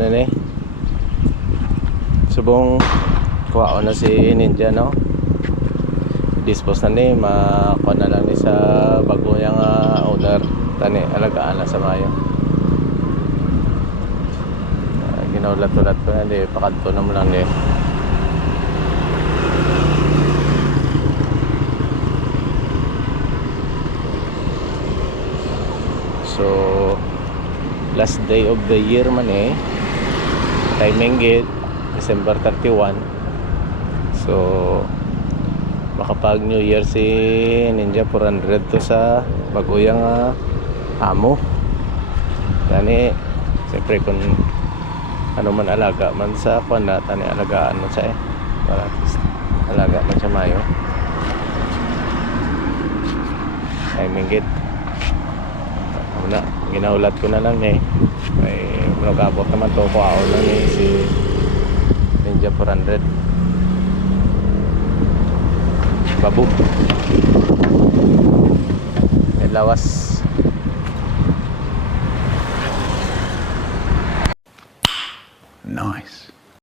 na ni. Subong kuha na si Ninja, no? Dispose na ni, makuha na lang ni sa bago yung owner. Tani, alagaan na sa mayo. Ginaulat-ulat ko na, di, pakadto na mo lang ni. So, last day of the year man eh. Timing gate, December 31. So, makapag New Year si Ninja 400 to sa baguyang amo. Tani, siyempre kung ano man alaga man sa kwana, tani alagaan mo siya eh. Para at least alaga man siya mayo. Timing gate. Na, ginaulat ko na lang eh. May nag-abot naman to ko ako lang eh si Ninja 400. Babu. May lawas.